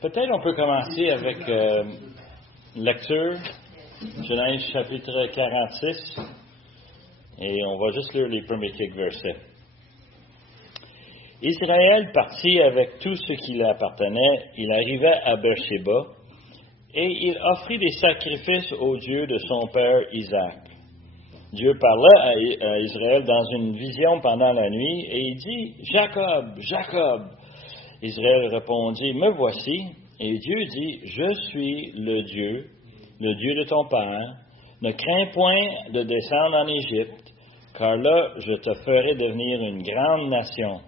Peut-être on peut commencer avec lecture, Genèse chapitre 46, et on va juste lire les premiers quelques versets. Israël partit avec tout ce qui lui appartenait, il arriva à Beersheba, et il offrit des sacrifices au Dieu de son père Isaac. Dieu parla à Israël dans une vision pendant la nuit, et il dit, « Jacob, Jacob !» Israël répondit, « Me voici. » Et Dieu dit, « Je suis le Dieu de ton père. Ne crains point de descendre en Égypte, car là je te ferai devenir une grande nation.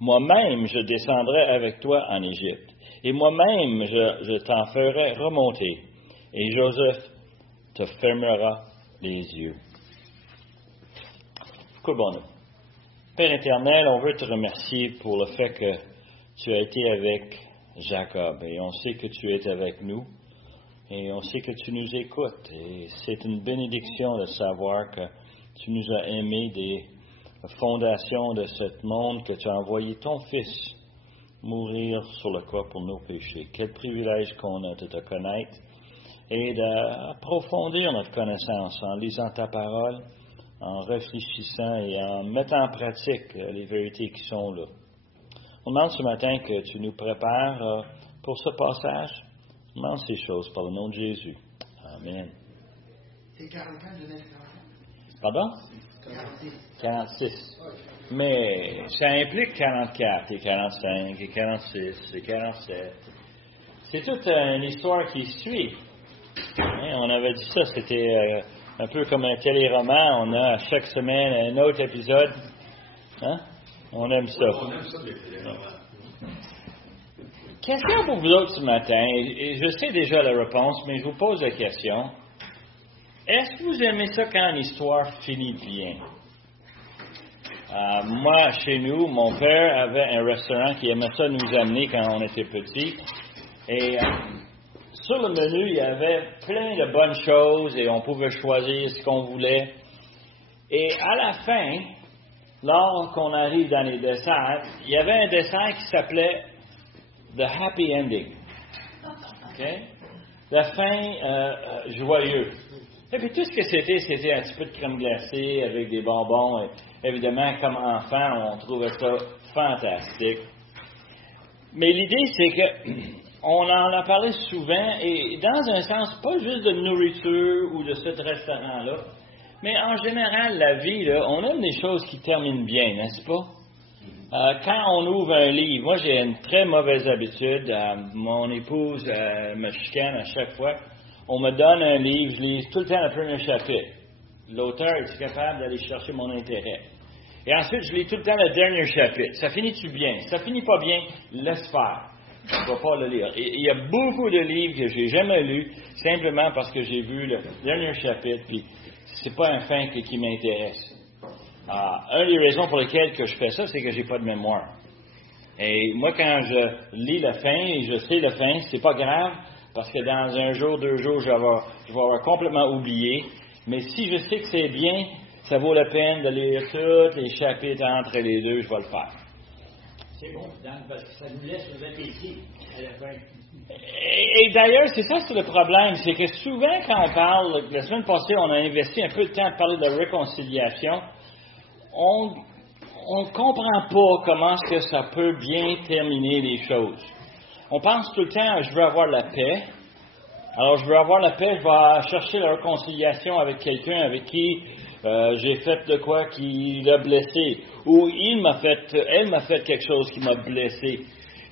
Moi-même je descendrai avec toi en Égypte, et moi-même je t'en ferai remonter, et Joseph te fermera les yeux. » Courbons-nous. Père éternel, on veut te remercier pour le fait que tu as été avec Jacob, et on sait que tu es avec nous, et on sait que tu nous écoutes, et c'est une bénédiction de savoir que tu nous as aimés des fondations de ce monde, que tu as envoyé ton Fils mourir sur la croix pour nos péchés. Quel privilège qu'on a de te connaître et d'approfondir notre connaissance en lisant ta parole, en réfléchissant et en mettant en pratique les vérités qui sont là. On demande ce matin que tu nous prépares pour ce passage. On demande ces choses par le nom de Jésus. Amen. C'est 45 de Genèse 40. Pardon? 46. Mais ça implique 44 et 45 et 46 et 47. C'est toute une histoire qui suit. Hein, on avait dit ça, c'était un peu comme un téléroman. On a chaque semaine un autre épisode. Hein? On aime ça. On aime ça, les téléromans. Question pour vous autres ce matin, et je sais déjà la réponse, mais je vous pose la question. Est-ce que vous aimez ça quand une histoire finit bien? Moi, chez nous, mon père avait un restaurant qui aimait ça nous amener quand on était petits. Et sur le menu, il y avait plein de bonnes choses et on pouvait choisir ce qu'on voulait. Et à la fin, lors qu'on arrive dans les desserts, il y avait un dessert qui s'appelait The Happy Ending. Okay? La fin joyeuse. Et puis tout ce que c'était un petit peu de crème glacée avec des bonbons. Et évidemment, comme enfant, on trouvait ça fantastique. Mais l'idée, c'est que on en a parlé souvent, et dans un sens, pas juste de nourriture ou de ce restaurant-là, mais en général, la vie, là, on aime des choses qui terminent bien, n'est-ce pas? Quand on ouvre un livre, moi j'ai une très mauvaise habitude, mon épouse me chicane à chaque fois, on me donne un livre, je lis tout le temps le premier chapitre. L'auteur est capable d'aller chercher mon intérêt. Et ensuite, je lis tout le temps le dernier chapitre. Ça finit-tu bien? Ça finit pas bien, laisse faire. Je ne vais pas le lire. Et il y a beaucoup de livres que j'ai jamais lus, simplement parce que j'ai vu le dernier chapitre, puis c'est pas un fin qui m'intéresse. Une des raisons pour lesquelles que je fais ça, c'est que j'ai pas de mémoire. Et moi, quand je lis la fin et je sais la fin, c'est pas grave, parce que dans un jour, 2 jours, je vais avoir complètement oublié. Mais si je sais que c'est bien, ça vaut la peine de lire tous les chapitres entre les deux, je vais le faire. C'est bon, parce que ça nous laisse nous appétit à la fin. Et d'ailleurs, c'est le problème, c'est que souvent quand on parle, la semaine passée, on a investi un peu de temps à parler de la réconciliation, on ne comprend pas comment est-ce que ça peut bien terminer les choses. On pense tout le temps, je veux avoir la paix. Alors, je veux avoir la paix, je vais chercher la réconciliation avec quelqu'un avec qui j'ai fait de quoi qui l'a blessé. Ou elle m'a fait quelque chose qui m'a blessé.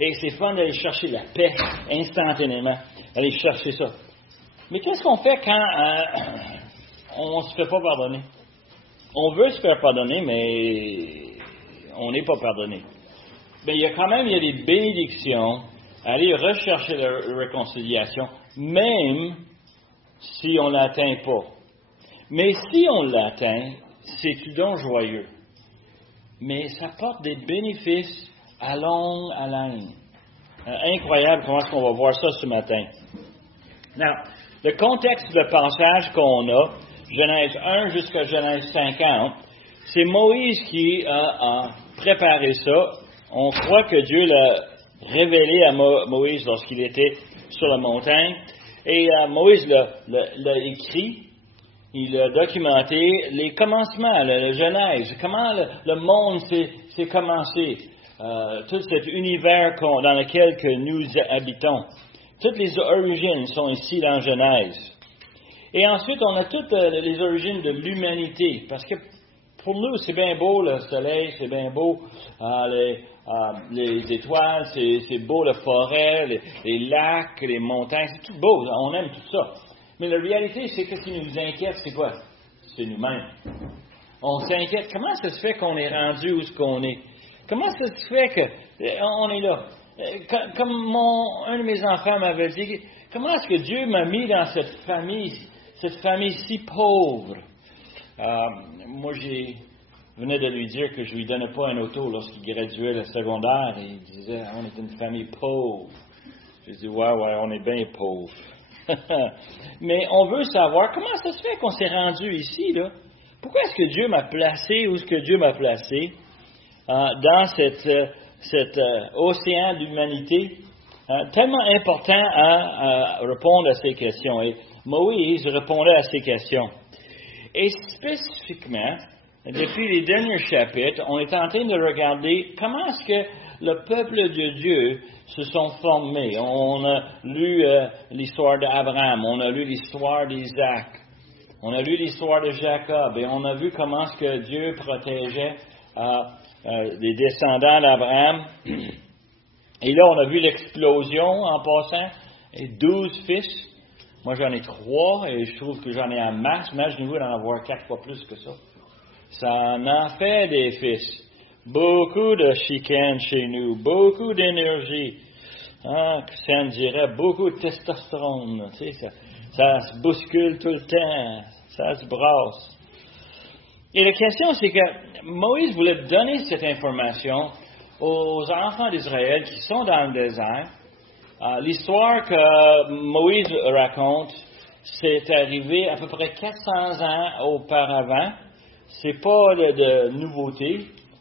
Et c'est fun d'aller chercher la paix instantanément, aller chercher ça. Mais qu'est-ce qu'on fait quand on ne se fait pas pardonner? On veut se faire pardonner, mais on n'est pas pardonné. Mais il y a des bénédictions à aller rechercher la réconciliation, même si on ne l'atteint pas. Mais si on l'atteint, c'est tout donc joyeux. Mais ça porte des bénéfices à longue haleine. Incroyable comment est-ce qu'on va voir ça ce matin. Now, le contexte de passage qu'on a, Genèse 1 jusqu'à Genèse 50, c'est Moïse qui a préparé ça. On croit que Dieu l'a révélé à Moïse lorsqu'il était sur la montagne. Et Moïse l'a écrit, il a documenté les commencements, la Genèse, comment le monde s'est commencé, tout cet univers dans lequel que nous habitons. Toutes les origines sont ici dans Genèse. Et ensuite, on a toutes les origines de l'humanité, parce que pour nous, c'est bien beau le soleil, c'est bien beau les étoiles, c'est beau la forêt, les lacs, les montagnes, c'est tout beau, on aime tout ça. Mais la réalité, c'est que ce qui nous inquiète, c'est quoi? C'est nous-mêmes. On s'inquiète, comment ça se fait qu'on est rendu où ce qu'on est? Comment ça se fait qu'on est là? Comme un de mes enfants m'avait dit, comment est-ce que Dieu m'a mis dans cette famille si pauvre? Moi, venais de lui dire que je lui donnais pas un auto lorsqu'il graduait le secondaire et il disait, on est une famille pauvre. J'ai dit, ouais, on est bien pauvre. Mais on veut savoir comment ça se fait qu'on s'est rendu ici, là. Pourquoi est-ce que Dieu m'a placé où est-ce que Dieu m'a placé dans cet océan d'humanité tellement important à répondre à ces questions. Et Moïse répondait à ces questions. Et spécifiquement, depuis les derniers chapitres, on est en train de regarder comment est-ce que le peuple de Dieu se sont formés. On a lu l'histoire d'Abraham, on a lu l'histoire d'Isaac, on a lu l'histoire de Jacob, et on a vu comment est-ce que Dieu protégeait les descendants d'Abraham. Et là, on a vu l'explosion en passant, et 12 fils. Moi, j'en ai 3, et je trouve que j'en ai en masse. Imaginez-vous d'en avoir 4 fois plus que ça. Ça en fait des fils. Beaucoup de chicanes chez nous, beaucoup d'énergie. Ça me dirait beaucoup de testostérone. Tu sais, ça se bouscule tout le temps, ça se brasse. Et la question, c'est que Moïse voulait donner cette information aux enfants d'Israël qui sont dans le désert. L'histoire que Moïse raconte, c'est arrivé à peu près 400 ans auparavant. C'est pas de nouveauté.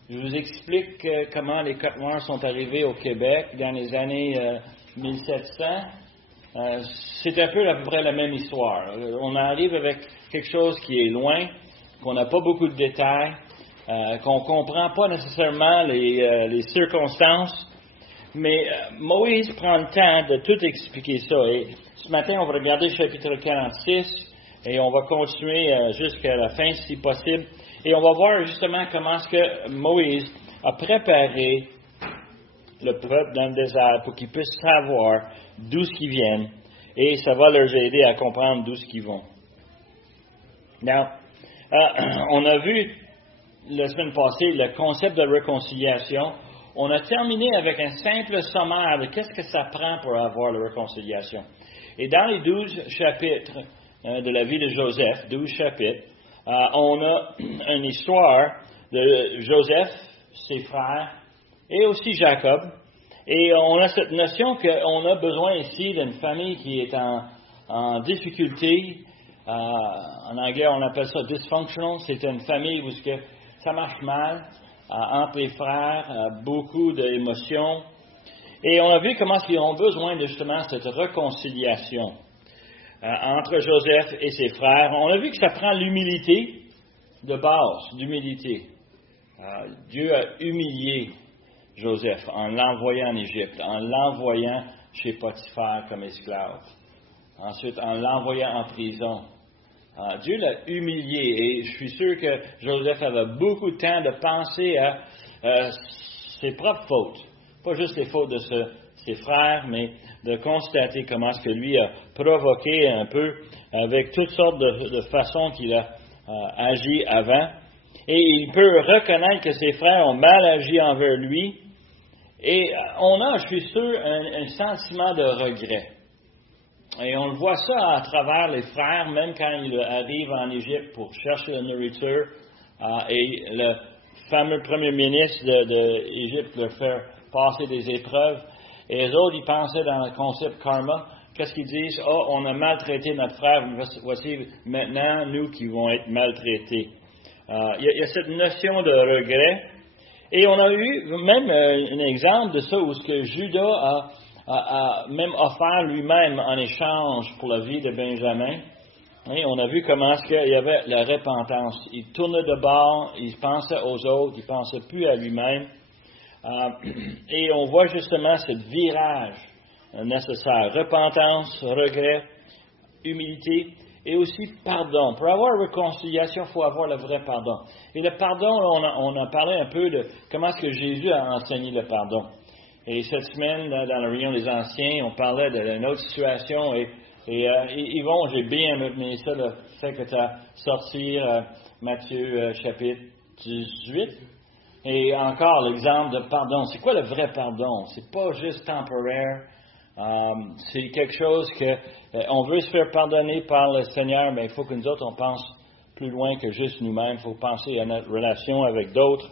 Je vous explique comment les Côtes Noires sont arrivés au Québec dans les années 1700. C'est un peu à peu près la même histoire. On arrive avec quelque chose qui est loin, qu'on n'a pas beaucoup de détails, qu'on ne comprend pas nécessairement les circonstances. Mais Moïse prend le temps de tout expliquer ça. Et ce matin, on va regarder le chapitre 46 et on va continuer jusqu'à la fin si possible. Et on va voir justement comment est-ce que Moïse a préparé le peuple dans le désert pour qu'ils puissent savoir d'où ce qu'ils viennent. Et ça va leur aider à comprendre d'où ce qu'ils vont. Now, on a vu la semaine passée le concept de réconciliation. On a terminé avec un simple sommaire de qu'est-ce que ça prend pour avoir la réconciliation. Et dans les 12 chapitres de la vie de Joseph, 12 chapitres, on a une histoire de Joseph, ses frères, et aussi Jacob. Et on a cette notion qu'on a besoin ici d'une famille qui est en difficulté. En anglais, on appelle ça dysfunctional. C'est une famille où ça marche mal entre les frères, beaucoup d'émotions. Et on a vu comment ils ont besoin de justement cette réconciliation entre Joseph et ses frères. On a vu que ça prend l'humilité de base, d'humilité. Dieu a humilié Joseph en l'envoyant en Égypte, en l'envoyant chez Potiphar comme esclave. Ensuite, en l'envoyant en prison. Dieu l'a humilié et je suis sûr que Joseph avait beaucoup de temps de penser à ses propres fautes. Pas juste les fautes de ses frères, mais de constater comment est-ce que lui a provoqué un peu avec toutes sortes de façons qu'il a agi avant. Et il peut reconnaître que ses frères ont mal agi envers lui. Et on a, je suis sûr, un sentiment de regret. Et on le voit ça à travers les frères, même quand ils arrivent en Égypte pour chercher la nourriture. Et le fameux premier ministre d'Égypte leur fait passer des épreuves. Et les autres, ils pensaient dans le concept karma. Qu'est-ce qu'ils disent? On a maltraité notre frère, voici maintenant nous qui vont être maltraités. Il y a cette notion de regret. Et on a eu même un exemple de ça où ce que Judas a même offert lui-même en échange pour la vie de Benjamin. Et on a vu comment est-ce qu'il y avait la repentance. Il tournait de bord, il pensait aux autres, il ne pensait plus à lui-même. Et on voit justement ce virage nécessaire. Repentance, regret, humilité et aussi pardon. Pour avoir réconciliation, il faut avoir le vrai pardon. Et le pardon, là, on a parlé un peu de comment est-ce que Jésus a enseigné le pardon. Et cette semaine, dans la réunion des anciens, on parlait d'une autre situation. Et Yvon, j'ai bien aimé ça, le fait que tu as sorti Matthieu chapitre 18. Et encore l'exemple de pardon. C'est quoi le vrai pardon? C'est pas juste temporaire. C'est quelque chose que on veut se faire pardonner par le Seigneur, mais il faut que nous autres, on pense plus loin que juste nous-mêmes. Il faut penser à notre relation avec d'autres.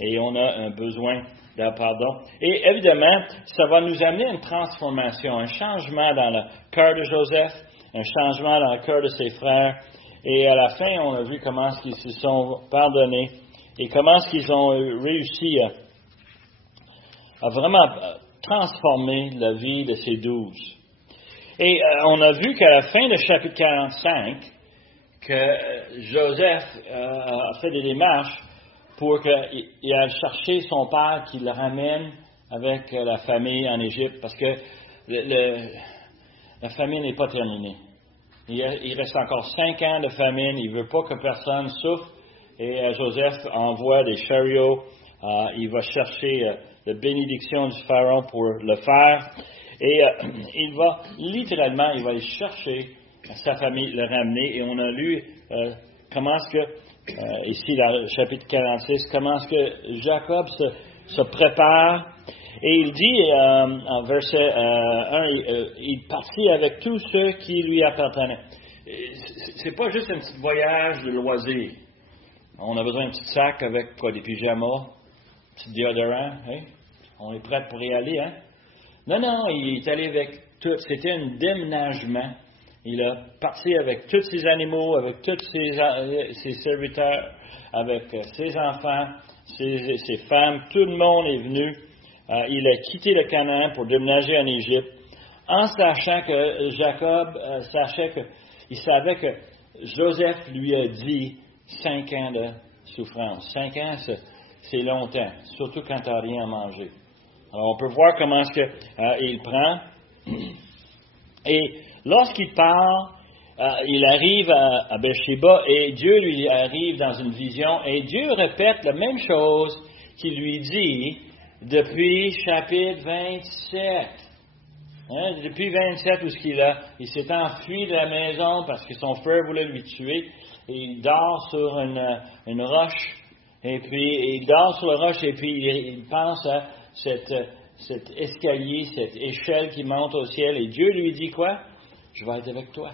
Et on a un besoin d'un pardon. Et évidemment, ça va nous amener à une transformation, un changement dans le cœur de Joseph, un changement dans le cœur de ses frères. Et à la fin, on a vu comment est-ce qu'ils se sont pardonnés et comment est-ce qu'ils ont réussi à vraiment transformer la vie de ces 12. Et on a vu qu'à la fin de chapitre 45, que Joseph a fait des démarches pour qu'il aille chercher son père, qu'il le ramène avec la famille en Égypte, parce que la famine n'est pas terminée. Il reste encore 5 ans de famine, il ne veut pas que personne souffre, et Joseph envoie des chariots, il va chercher la bénédiction du Pharaon pour le faire, et il va aller chercher sa famille, le ramener, et on a lu comment est-ce que ici, dans le chapitre 46, comment est-ce que Jacob se prépare. Et il dit, en verset 1, il partit avec tous ceux qui lui appartenaient. C'est pas juste un petit voyage de loisir. On a besoin d'un petit sac avec quoi, des pyjamas, un petit déodorant. Hein? On est prêt pour y aller. Hein? Non, il est allé avec tout. C'était un déménagement. Il a parti avec tous ses animaux, avec tous ses serviteurs, avec ses enfants, ses femmes. Tout le monde est venu. Il a quitté le Canaan pour déménager en Égypte, en sachant que Jacob il savait que Joseph lui a dit 5 ans de souffrance. 5 ans, c'est longtemps, surtout quand tu n'as rien à manger. Alors, on peut voir comment est-ce qu'il prend. Et lorsqu'il part, il arrive à Beersheba et Dieu lui arrive dans une vision et Dieu répète la même chose qu'il lui dit depuis chapitre 27. Hein, depuis 27 où il s'est enfui de la maison parce que son frère voulait lui tuer et il dort sur une roche et puis il dort sur la roche et puis il pense à cet escalier, cette échelle qui monte au ciel et Dieu lui dit quoi? Je vais être avec toi.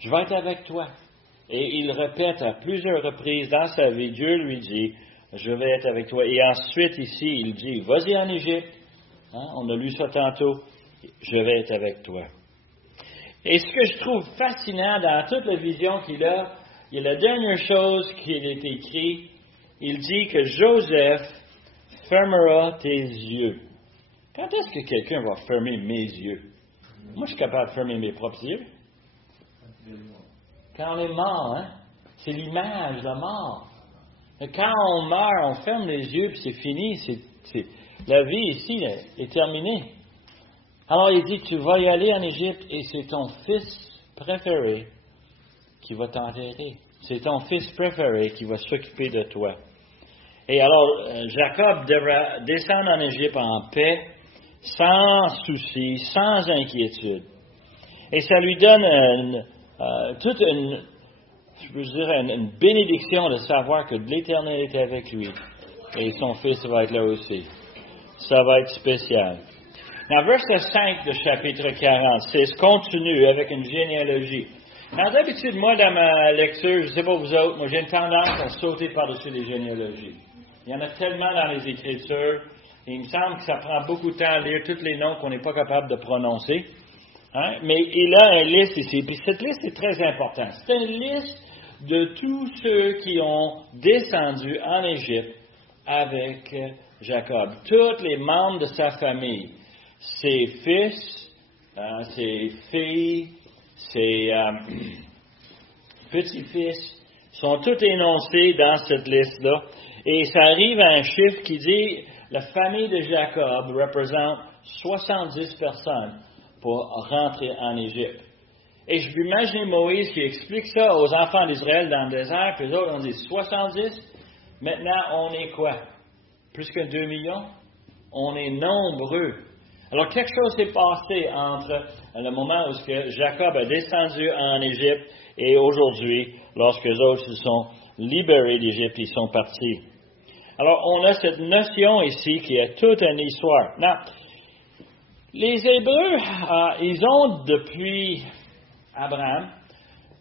Je vais être avec toi. Et il répète à plusieurs reprises dans sa vie, Dieu lui dit, je vais être avec toi. Et ensuite, ici, il dit, vas-y en Égypte. Hein? On a lu ça tantôt. Je vais être avec toi. Et ce que je trouve fascinant dans toute la vision qu'il a, il y a la dernière chose qui est écrite. Il dit que Joseph fermera tes yeux. Quand est-ce que quelqu'un va fermer mes yeux? Moi, je suis capable de fermer mes propres yeux. Quand on est mort, hein? C'est l'image de la mort. Et quand on meurt, on ferme les yeux, puis c'est fini. La vie ici est terminée. Alors, il dit, tu vas y aller en Égypte, et c'est ton fils préféré qui va t'enterrer. C'est ton fils préféré qui va s'occuper de toi. Et alors, Jacob devra descendre en Égypte en paix, sans souci, sans inquiétude. Et ça lui donne toute une bénédiction de savoir que l'Éternel est avec lui. Et son fils va être là aussi. Ça va être spécial. Dans verset 5 du chapitre 46, continue avec une généalogie. D'habitude, moi, dans ma lecture, je ne sais pas vous autres, moi j'ai une tendance à sauter par-dessus les généalogies. Il y en a tellement dans les Écritures. Et il me semble que ça prend beaucoup de temps à lire tous les noms qu'on n'est pas capable de prononcer. Hein? Mais il a une liste ici. Puis cette liste est très importante. C'est une liste de tous ceux qui ont descendu en Égypte avec Jacob. Tous les membres de sa famille, ses fils, ses filles, ses petits-fils, sont tous énoncés dans cette liste-là. Et ça arrive à un chiffre qui dit la famille de Jacob représente 70 personnes pour rentrer en Égypte. Et je peux imaginer Moïse qui explique ça aux enfants d'Israël dans le désert, puis les autres ont dit 70. Maintenant, on est quoi? Plus que 2 millions? On est nombreux. Alors, quelque chose s'est passé entre le moment où Jacob a descendu en Égypte et aujourd'hui, lorsque les autres se sont libérés d'Égypte, ils sont partis. Alors, on a cette notion ici qui est toute une histoire. Now, les Hébreux, ils ont depuis Abraham,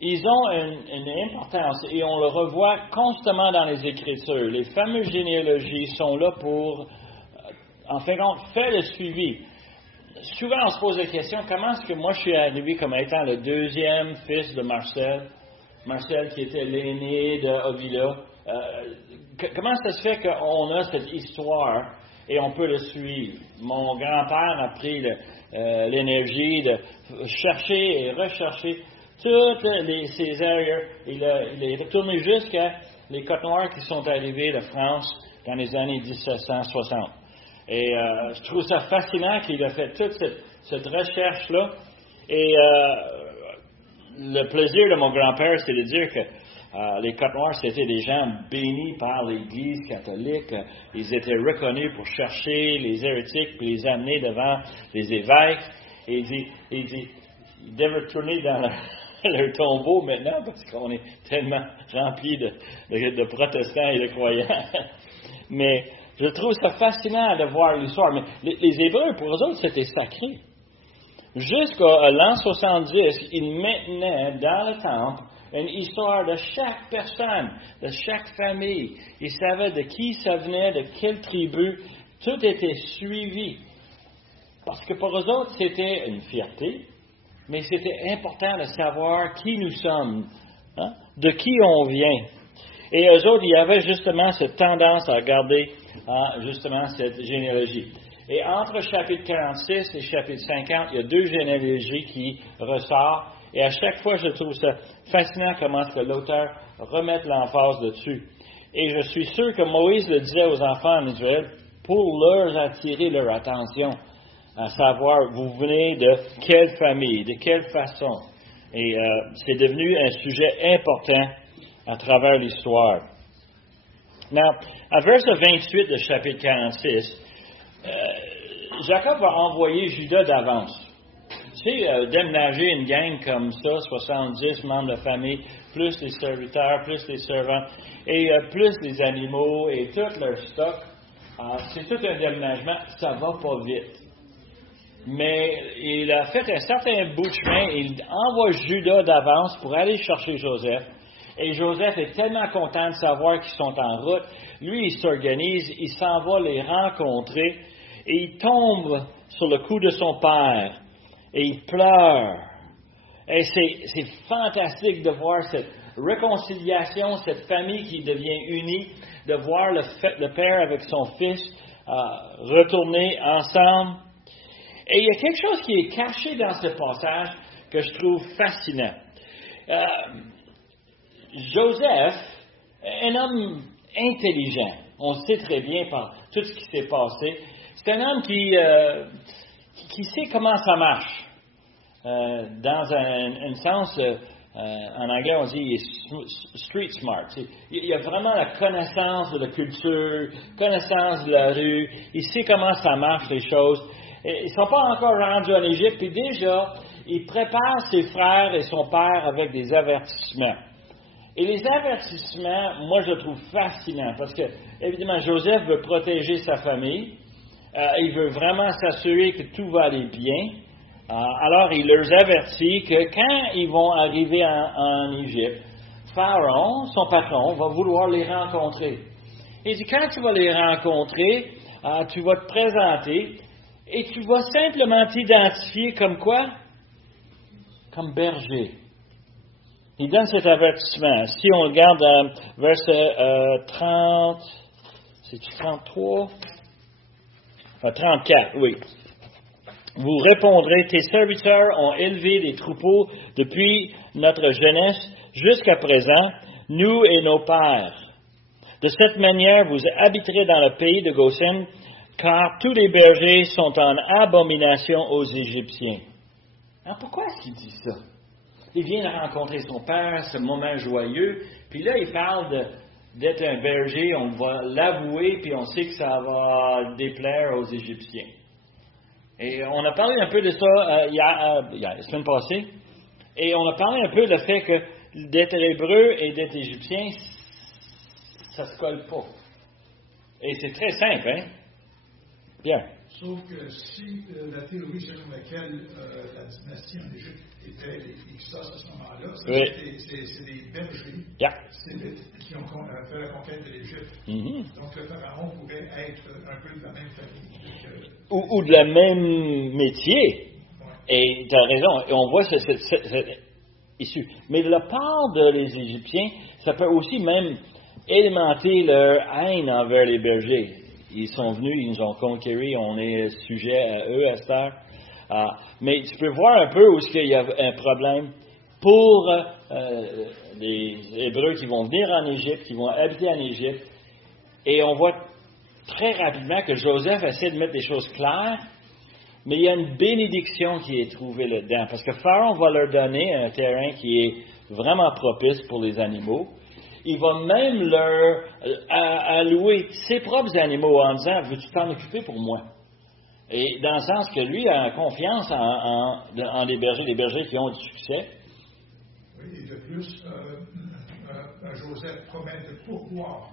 ils ont une importance et on le revoit constamment dans les Écritures. Les fameuses généalogies sont là pour, en fin de compte, faire le suivi. Souvent, on se pose la question, comment est-ce que moi je suis arrivé comme étant le deuxième fils de Marcel? Marcel qui était l'aîné de Ovila. Comment ça se fait qu'on a cette histoire et on peut le suivre? Mon grand-père a pris l'énergie de chercher et rechercher toutes ces areas. Il est retourné jusqu'à les Côtes Noires qui sont arrivées de France dans les années 1760. Et je trouve ça fascinant qu'il a fait toute cette recherche-là. Et le plaisir de mon grand-père, c'est de dire que les Côtes Noires, c'était des gens bénis par l'Église catholique. Ils étaient reconnus pour chercher les hérétiques puis les amener devant les évêques. Et il dit, ils devaient retourner dans leur tombeau maintenant parce qu'on est tellement rempli de protestants et de croyants. Mais je trouve ça fascinant de voir l'histoire. Mais les Hébreux, pour eux autres, c'était sacré. Jusqu'à l'an 70, ils maintenaient dans le temple une histoire de chaque personne, de chaque famille. Ils savaient de qui ça venait, de quelle tribu. Tout était suivi. Parce que pour eux autres, c'était une fierté, mais c'était important de savoir qui nous sommes, hein, de qui on vient. Et eux autres, il y avait justement cette tendance à garder justement cette généalogie. Et entre chapitre 46 et chapitre 50, il y a 2 généalogies qui ressortent. Et à chaque fois, je trouve ça fascinant comment est-ce que l'auteur remet l'emphase dessus. Et je suis sûr que Moïse le disait aux enfants en Israël pour leur attirer leur attention, à savoir, vous venez de quelle famille, de quelle façon. Et c'est devenu un sujet important à travers l'histoire. Now, à verset 28 de chapitre 46, Jacob va envoyer Judas d'avance. Tu sais, déménager une gang comme ça, 70 membres de famille, plus les serviteurs, plus les servants, et plus les animaux et tout leur stock, c'est tout un déménagement, ça va pas vite. Mais il a fait un certain bout de chemin, il envoie Judas d'avance pour aller chercher Joseph. Et Joseph est tellement content de savoir qu'ils sont en route. Lui, il s'organise, il s'en va les rencontrer, et il tombe sur le cou de son père, et il pleure. Et c'est fantastique de voir cette réconciliation, cette famille qui devient unie, de voir le père avec son fils retourner ensemble. Et il y a quelque chose qui est caché dans ce passage que je trouve fascinant. Joseph, un homme intelligent, on le sait très bien par tout ce qui s'est passé, c'est un homme qui sait comment ça marche. Dans un sens, en anglais on dit il est street smart. Il a vraiment la connaissance de la culture, connaissance de la rue, il sait comment ça marche les choses. Ils ne sont pas encore rendus en Égypte, puis déjà, il prépare ses frères et son père avec des avertissements. Et les avertissements, moi, je le trouve fascinant, parce que, évidemment, Joseph veut protéger sa famille, il veut vraiment s'assurer que tout va aller bien. Alors, il leur avertit que quand ils vont arriver en Égypte, Pharaon, son patron, va vouloir les rencontrer. Il dit, quand tu vas les rencontrer, tu vas te présenter, et tu vas simplement t'identifier comme quoi? Comme berger. Il donne cet avertissement. Si on regarde verset 30, C'est-tu 33? 34, oui. Vous répondrez, tes serviteurs ont élevé des troupeaux depuis notre jeunesse jusqu'à présent, nous et nos pères. De cette manière, vous habiterez dans le pays de Goshen, car tous les bergers sont en abomination aux Égyptiens. Alors pourquoi est-ce qu'il dit ça? Il vient de rencontrer son père, ce moment joyeux, puis là, il parle d'être un berger, on va l'avouer, puis on sait que ça va déplaire aux Égyptiens. Et on a parlé un peu de ça la semaine passée, et on a parlé un peu du fait que d'être hébreu et d'être égyptien, ça ne se colle pas. Et c'est très simple, hein? Bien. Sauf que si la théorie selon laquelle la dynastie en Égypte était les Hyksos à ce moment-là, c'est des bergers qui ont fait la conquête de l'Égypte. Mm-hmm. Donc le pharaon pourrait être un peu de la même famille. Ou de la même métier. Ouais. Et tu as raison. Et on voit cette issue. Mais de la part des Égyptiens, ça peut aussi même élémenter leur haine envers les bergers. Ils sont venus, ils nous ont conquéris, on est sujet à eux à cette heure. Mais tu peux voir un peu où il y a un problème pour les Hébreux qui vont venir en Égypte, qui vont habiter en Égypte. Et on voit très rapidement que Joseph essaie de mettre des choses claires, mais il y a une bénédiction qui est trouvée là-dedans. Parce que Pharaon va leur donner un terrain qui est vraiment propice pour les animaux. Il va même leur allouer ses propres animaux en disant « Veux-tu t'en occuper pour moi? » Et dans le sens que lui a confiance en les bergers qui ont du succès. Oui, et de plus, Joseph promet de pourvoir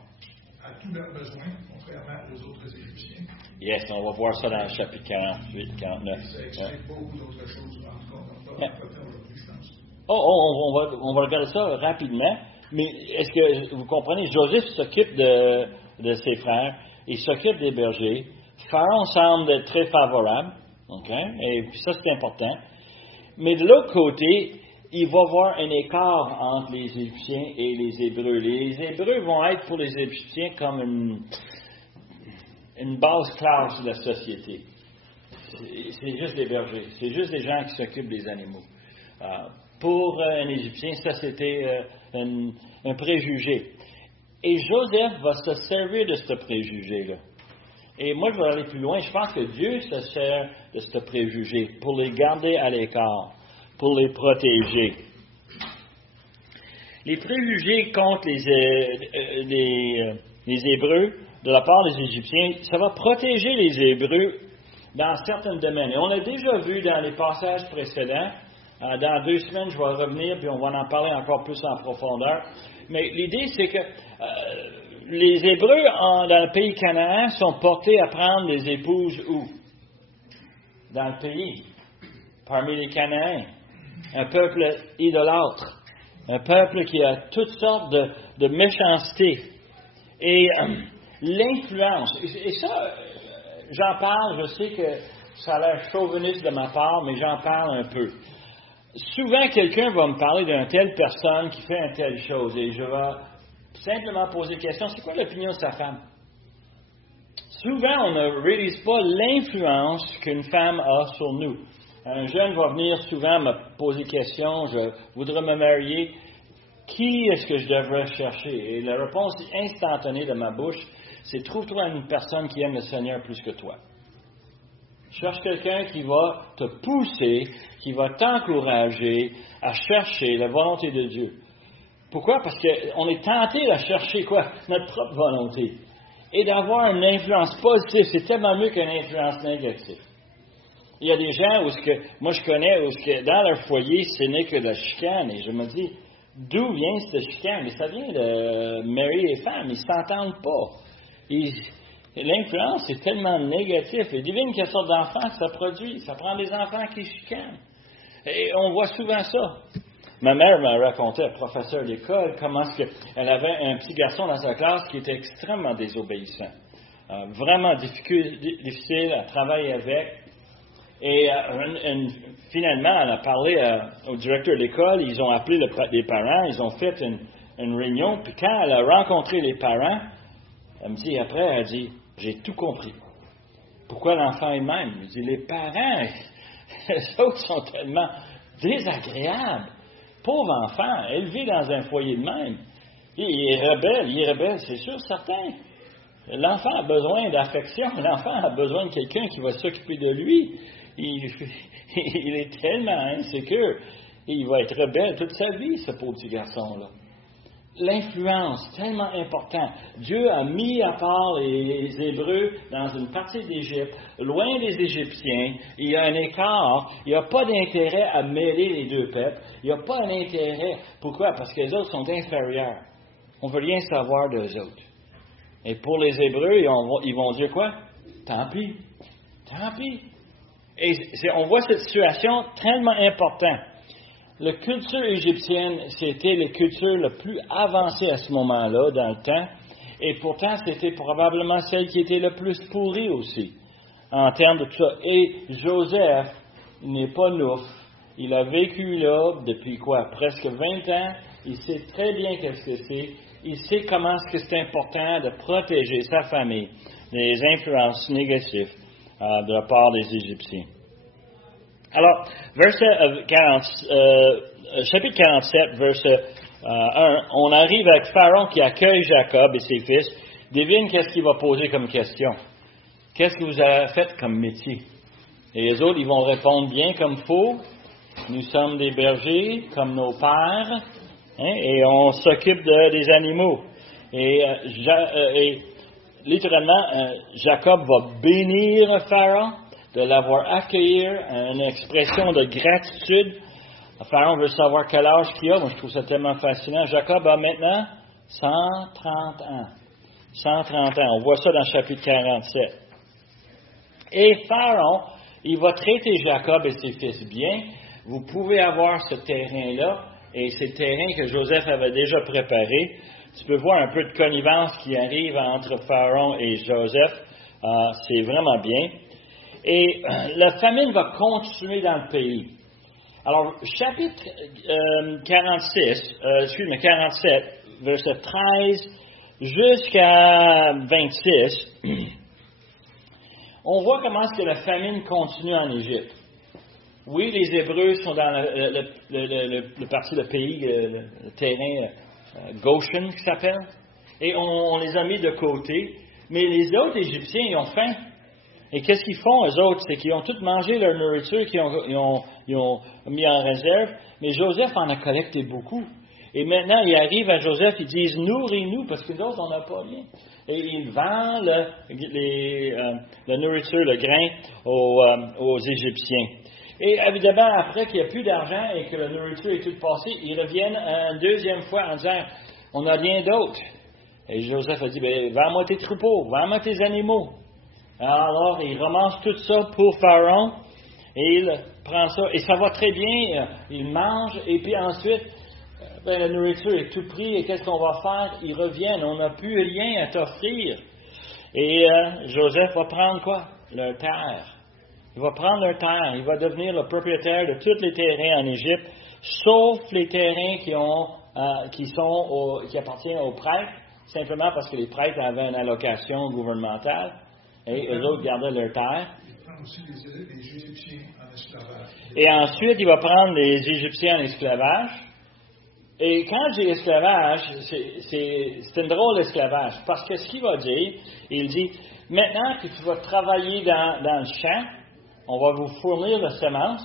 à tous leurs besoins, contrairement aux autres Égyptiens. Yes, on va voir ça dans le chapitre 48, 49. Ça explique beaucoup d'autres choses, en tout cas, on va pas faire aujourd'hui, je pense. On va regarder ça rapidement. Mais est-ce que vous comprenez, Joseph s'occupe de ses frères, il s'occupe des bergers. Pharaon semble être très favorable, okay? Et puis ça c'est important. Mais de l'autre côté, il va y avoir un écart entre les Égyptiens et les Hébreux. Les Hébreux vont être pour les Égyptiens comme une basse classe de la société. C'est juste des bergers, c'est juste des gens qui s'occupent des animaux. Pour un Égyptien, ça c'était un préjugé. Et Joseph va se servir de ce préjugé-là. Et moi, je vais aller plus loin. Je pense que Dieu se sert de ce préjugé pour les garder à l'écart, pour les protéger. Les préjugés contre les Hébreux, de la part des Égyptiens, ça va protéger les Hébreux dans certains domaines. Et on l'a déjà vu dans les passages précédents. Dans 2 semaines, je vais revenir, puis on va en parler encore plus en profondeur. Mais l'idée, c'est que les Hébreux, dans le pays Canaan, sont portés à prendre des épouses où? Dans le pays, parmi les Cananéens. Un peuple idolâtre. Un peuple qui a toutes sortes de méchanceté. Et l'influence. Et ça, j'en parle, je sais que ça a l'air chauviniste de ma part, mais j'en parle un peu. Souvent, quelqu'un va me parler d'une telle personne qui fait une telle chose, et je vais simplement poser la question, c'est quoi l'opinion de sa femme? Souvent, on ne réalise pas l'influence qu'une femme a sur nous. Un jeune va venir souvent me poser la question, je voudrais me marier, qui est-ce que je devrais chercher? Et la réponse instantanée de ma bouche, c'est trouve-toi une personne qui aime le Seigneur plus que toi. Cherche quelqu'un qui va te pousser, qui va t'encourager à chercher la volonté de Dieu. Pourquoi? Parce qu'on est tenté de chercher quoi? Notre propre volonté. Et d'avoir une influence positive, c'est tellement mieux qu'une influence négative. Il y a des gens moi je connais, où dans leur foyer, ce n'est que de la chicane. Et je me dis, d'où vient cette chicane? Mais ça vient de mari et femme, ils ne s'entendent pas. L'influence est tellement négative. Et devine quelle sorte d'enfants ça produit. Ça prend des enfants qui chicanent. Et on voit souvent ça. Ma mère m'a raconté, professeur d'école, comment elle avait un petit garçon dans sa classe qui était extrêmement désobéissant. Vraiment difficile à travailler avec. Et finalement, elle a parlé au directeur de l'école. Ils ont appelé les parents. Ils ont fait une réunion. Puis quand elle a rencontré les parents, Elle me dit, après, elle dit, j'ai tout compris. Pourquoi l'enfant est le même? Je dis, les parents, les autres sont tellement désagréables. Pauvre enfant, élevé dans un foyer de même. Il est rebelle, c'est sûr, certain. L'enfant a besoin d'affection, l'enfant a besoin de quelqu'un qui va s'occuper de lui. Il est tellement insécure. Et il va être rebelle toute sa vie, ce pauvre petit garçon-là. L'influence, tellement important. Dieu a mis à part les Hébreux dans une partie d'Égypte, loin des Égyptiens. Il y a un écart. Il n'y a pas d'intérêt à mêler les deux peuples. Il n'y a pas un intérêt. Pourquoi? Parce que les autres sont inférieurs. On ne veut rien savoir d'eux autres. Et pour les Hébreux, ils vont dire quoi? Tant pis. Tant pis. Et on voit cette situation tellement importante. La culture égyptienne, c'était la culture la plus avancée à ce moment-là, dans le temps, et pourtant, c'était probablement celle qui était le plus pourrie aussi, en termes de tout ça. Et Joseph n'est pas neuf. Il a vécu là depuis presque 20 ans. Il sait très bien qu'est-ce que c'est. Il sait comment est-ce que c'est important de protéger sa famille des influences négatives de la part des Égyptiens. Alors, chapitre 47, verset 1, on arrive avec Pharaon qui accueille Jacob et ses fils. Devine qu'est-ce qu'il va poser comme question. Qu'est-ce que vous avez fait comme métier? Et les autres, ils vont répondre bien comme faux. Nous sommes des bergers, comme nos pères, et on s'occupe des animaux. Et littéralement, Jacob va bénir Pharaon de l'avoir accueilli, une expression de gratitude. Pharaon veut savoir quel âge qu'il a. Moi, je trouve ça tellement fascinant. Jacob a maintenant 130 ans. 130 ans. On voit ça dans le chapitre 47. Et Pharaon, il va traiter Jacob et ses fils bien. Vous pouvez avoir ce terrain-là, et c'est le terrain que Joseph avait déjà préparé. Tu peux voir un peu de connivence qui arrive entre Pharaon et Joseph. C'est vraiment bien. Et la famine va continuer dans le pays. Alors, chapitre 47, verset 13 jusqu'à 26, on voit comment est-ce que la famine continue en Égypte. Oui, les Hébreux sont dans le parti, le pays, le terrain Goshen, qui s'appelle, et on les a mis de côté, mais les autres Égyptiens, ils ont faim. Et qu'est-ce qu'ils font, eux autres? C'est qu'ils ont tous mangé leur nourriture qu'ils ont mis en réserve, mais Joseph en a collecté beaucoup. Et maintenant, ils arrivent à Joseph, ils disent « Nourris-nous » parce que d'autres, on n'a pas rien. Et ils vendent la nourriture, le grain aux Égyptiens. Et évidemment, après qu'il n'y a plus d'argent et que la nourriture est toute passée, ils reviennent une deuxième fois en disant « On n'a rien d'autre. » Et Joseph a dit « Vends-moi tes troupeaux, vends-moi tes animaux. » Alors, il ramasse tout ça pour Pharaon, et il prend ça, et ça va très bien, il mange, et puis ensuite, la nourriture est tout pris, et qu'est-ce qu'on va faire? Ils reviennent, on n'a plus rien à t'offrir. Et Joseph va prendre quoi? Leur terre. Il va prendre leur terre, il va devenir le propriétaire de tous les terrains en Égypte, sauf les terrains qui appartiennent aux prêtres, simplement parce que les prêtres avaient une allocation gouvernementale. Et eux autres gardaient leur terre. Il prend aussi les Égyptiens en esclavage. Et ensuite, il va prendre les Égyptiens en esclavage. Et quand j'ai esclavage, c'est une drôle d'esclavage. Parce que ce qu'il va dire, il dit, maintenant que tu vas travailler dans le champ, on va vous fournir la semence,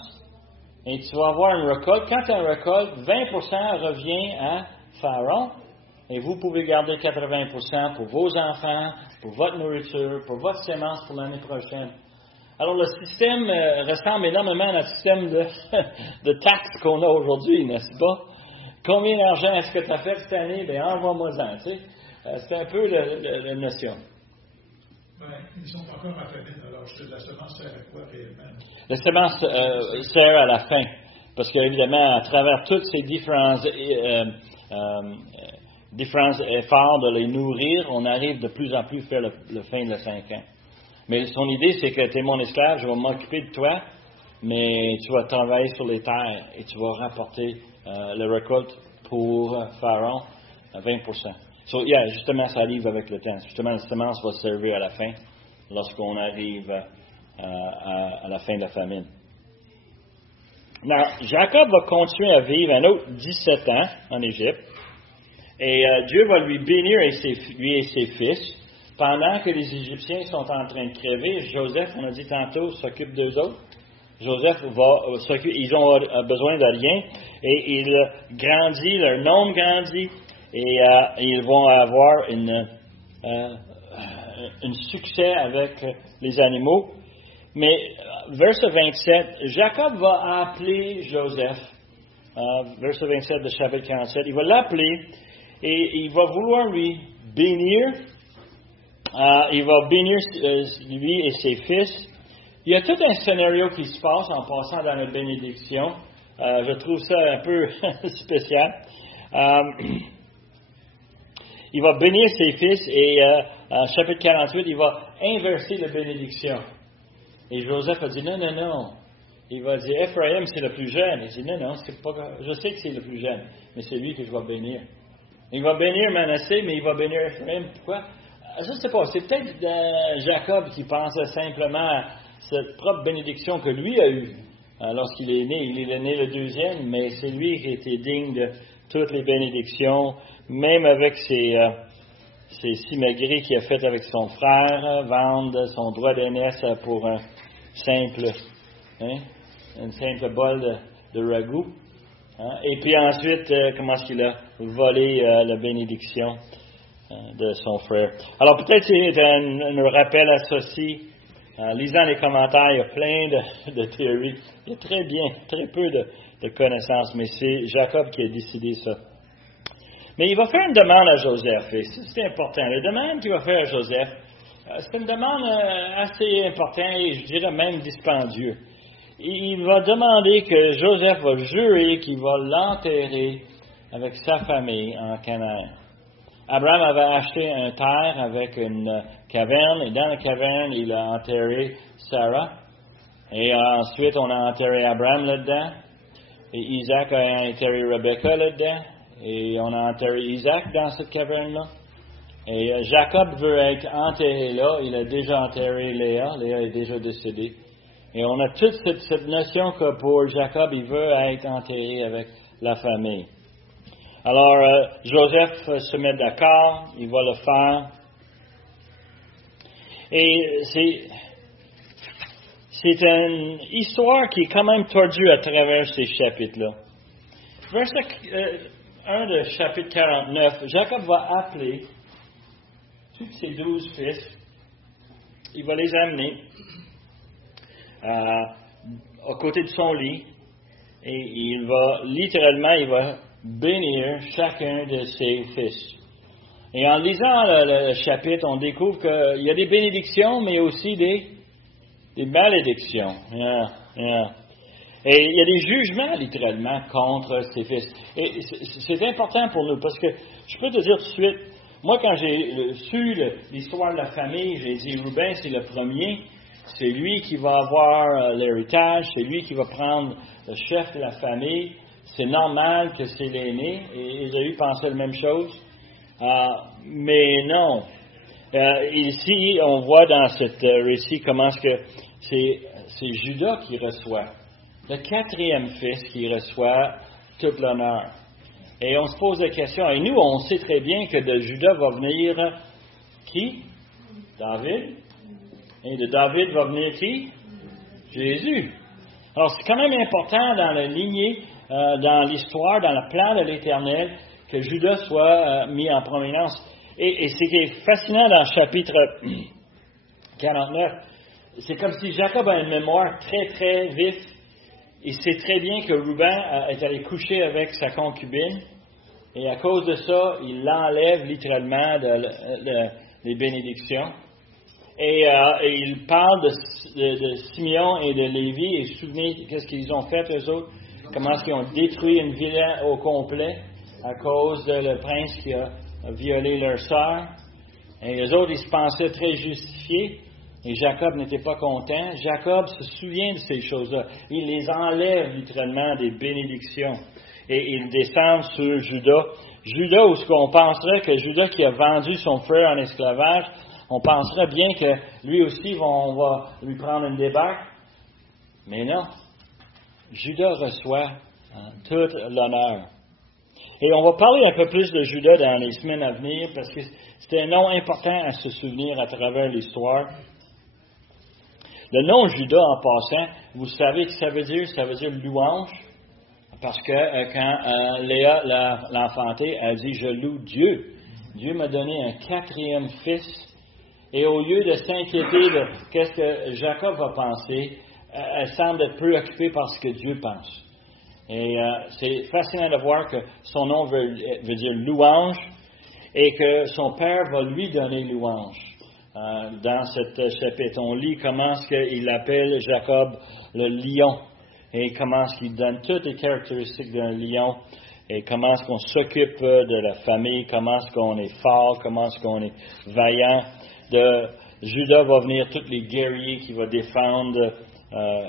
et tu vas avoir une récolte. Quand tu as une récolte, 20% revient à Pharaon. Et vous pouvez garder 80% pour vos enfants, pour votre nourriture, pour votre semence pour l'année prochaine. Alors, le système ressemble énormément à un système de taxes qu'on a aujourd'hui, n'est-ce pas? Combien d'argent est-ce que tu as fait cette année? Bien, envoie-moi-en, tu sais. C'est un peu la notion. Bien, ils sont encore en famine, alors la semence sert à quoi réellement? La semence sert à la fin, parce qu'évidemment, à travers tous ces différents efforts de les nourrir, on arrive de plus en plus à faire le fin de 5 ans. Mais son idée, c'est que tu es mon esclave, je vais m'occuper de toi, mais tu vas travailler sur les terres et tu vas rapporter la récolte pour Pharaon à 20%. Justement, ça arrive avec le temps. Justement, la semence va servir à la fin, lorsqu'on arrive à la fin de la famine. Now, Jacob va continuer à vivre un autre 17 ans en Égypte. Et Dieu va lui bénir lui et ses fils. Pendant que les Égyptiens sont en train de crever, Joseph, on a dit tantôt, s'occupe d'eux autres. Joseph va s'occuper, ils ont besoin de rien. Et il grandit, leur nombre grandit. Et ils vont avoir un succès avec les animaux. Mais, verset 27, Jacob va appeler Joseph. Verset 27 de chapitre 47. Il va l'appeler et il va vouloir lui bénir. Il va bénir lui et ses fils. Il y a tout un scénario qui se passe en passant dans la bénédiction. Je trouve ça un peu spécial. Il va bénir ses fils et chapitre 48, il va inverser la bénédiction. Et Joseph a dit non. Il va dire Ephraim, c'est le plus jeune. Il dit non, c'est pas, je sais que c'est le plus jeune, mais c'est lui que je vais bénir. Il va bénir Manassé, mais il va bénir Ephraim. Pourquoi? Je ne sais pas. C'est peut-être Jacob qui pensait simplement à cette propre bénédiction que lui a eue lorsqu'il est né. Il est né le deuxième, mais c'est lui qui était digne de toutes les bénédictions, même avec ses simagrées qu'il a faites avec son frère, vendre son droit d'aînesse pour un simple bol de ragoût. Et puis ensuite, comment est-ce qu'il a volé la bénédiction de son frère. Alors peut-être c'est un rappel à ceci. Lisant les commentaires, il y a plein de théories. Il y a très peu de connaissances, mais c'est Jacob qui a décidé ça. Mais il va faire une demande à Joseph, et c'est important. La demande qu'il va faire à Joseph, c'est une demande assez importante et je dirais même dispendieuse. Il va demander que Joseph va jurer qu'il va l'enterrer avec sa famille en Canaan. Abraham avait acheté une terre avec une caverne, et dans la caverne, il a enterré Sarah. Et ensuite, on a enterré Abraham là-dedans. Et Isaac a enterré Rebecca là-dedans. Et on a enterré Isaac dans cette caverne-là. Et Jacob veut être enterré là. Il a déjà enterré Léa. Léa est déjà décédée. Et on a toute cette notion que pour Jacob, il veut être enterré avec la famille. Alors, Joseph se met d'accord, il va le faire. Et c'est une histoire qui est quand même tordue à travers ces chapitres-là. Verset 1 de chapitre 49, Jacob va appeler tous ses 12 fils. Il va les amener à côté de son lit. Et il va bénir chacun de ses fils. Et en lisant le chapitre, on découvre qu'il y a des bénédictions, mais aussi des malédictions. Et il y a des jugements, littéralement, contre ses fils. Et c'est important pour nous, parce que je peux te dire tout de suite, moi, quand j'ai su l'histoire de la famille, j'ai dit, Ruben, c'est le premier, c'est lui qui va avoir l'héritage, c'est lui qui va prendre le chef de la famille. C'est normal que c'est l'aîné, et Ésaü pensait la même chose. Mais non. Ici, on voit dans ce récit comment est-ce que c'est Judas qui reçoit. Le 4e fils qui reçoit tout l'honneur. Et on se pose la question, et nous, on sait très bien que de Judas va venir qui? David. Et de David va venir qui? Jésus. Alors, c'est quand même important dans la lignée, dans l'histoire, dans le plan de l'Éternel, que Judas soit mis en prominence. Et ce qui est fascinant dans le chapitre 49, c'est comme si Jacob a une mémoire très, très vif. Il sait très bien que Ruben est allé coucher avec sa concubine. Et à cause de ça, il l'enlève littéralement des bénédictions. Et il parle de Simeon et de Lévi. Et souvenez, qu'est-ce qu'ils ont fait, eux autres? Comment est-ce qu'ils ont détruit une ville au complet à cause de le prince qui a violé leur sœur. Et les autres, ils se pensaient très justifiés. Et Jacob n'était pas content. Jacob se souvient de ces choses-là. Il les enlève littéralement des bénédictions. Et il descend sur Judas Judas, où ce qu'on penserait que Judas qui a vendu son frère en esclavage, on penserait bien que lui aussi, on va lui prendre une débarque. Mais non. Judas reçoit tout l'honneur. Et on va parler un peu plus de Judas dans les semaines à venir, parce que c'est un nom important à se souvenir à travers l'histoire. Le nom Judas, en passant, vous savez ce que ça veut dire? Ça veut dire louange. Parce que quand Léa l'a enfanté, elle dit « Je loue Dieu ». Dieu m'a donné un 4e fils. Et au lieu de s'inquiéter de qu'est-ce que Jacob va penser, elle semble être préoccupée par ce que Dieu pense. Et c'est fascinant de voir que son nom veut dire louange et que son père va lui donner louange. Dans cet chapitre, on lit comment est-ce qu'il appelle Jacob le lion et comment est-ce qu'il donne toutes les caractéristiques d'un lion et comment est-ce qu'on s'occupe de la famille, comment est-ce qu'on est fort, comment est-ce qu'on est vaillant. De Judas va venir tous les guerriers qui vont défendre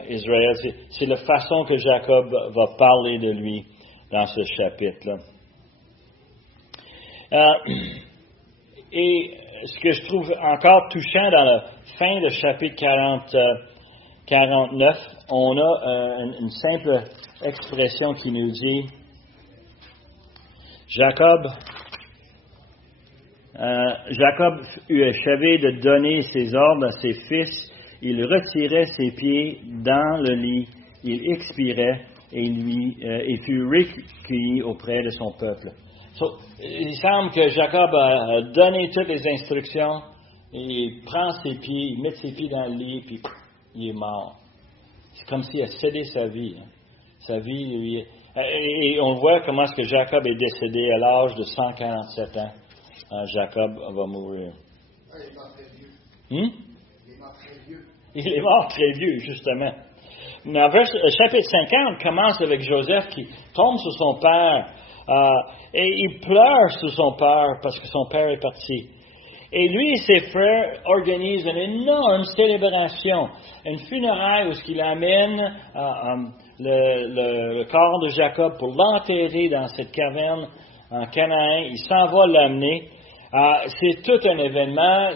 Israël. C'est la façon que Jacob va parler de lui dans ce chapitre-là. Et ce que je trouve encore touchant dans la fin du chapitre 49, on a une simple expression qui nous dit Jacob eut achevé de donner ses ordres à ses fils. Il retirait ses pieds dans le lit. Il expirait et fut recueilli auprès de son peuple. Il semble que Jacob a donné toutes les instructions. Il prend ses pieds, il met ses pieds dans le lit, puis il est mort. C'est comme s'il a cédé sa vie. Sa vie, et on voit comment est-ce que Jacob est décédé à l'âge de 147 ans. Jacob va mourir. Il est mort très vieux. Il est mort très vieux. Il est mort très vieux, justement. Mais chapitre 50 commence avec Joseph qui tombe sur son père et il pleure sur son père parce que son père est parti. Et lui et ses frères organisent une énorme célébration, une funéraille où il amène le corps de Jacob pour l'enterrer dans cette caverne en Canaan. Il s'en va l'amener. C'est tout un événement.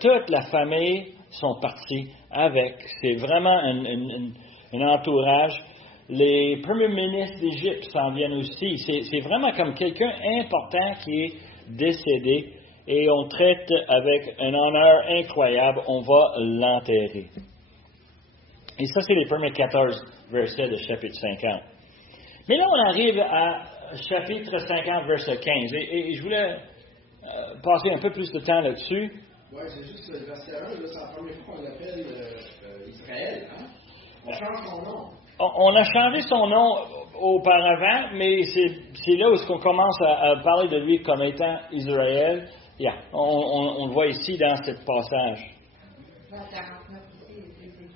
Toute la famille sont partis avec. C'est vraiment un entourage. Les premiers ministres d'Égypte s'en viennent aussi. C'est vraiment comme quelqu'un important qui est décédé. Et on traite avec un honneur incroyable. On va l'enterrer. Et ça, c'est les premiers 14 versets de chapitre 50. Mais là, on arrive à chapitre 50, verset 15. Et je voulais passer un peu plus de temps là-dessus. Oui, c'est juste le verset 1, là, c'est la première fois qu'on l'appelle Israël. Hein? On change son nom. On a changé son nom auparavant, mais c'est là où on commence à parler de lui comme étant Israël. Yeah. On le voit ici dans ce passage. Dans 49 ici,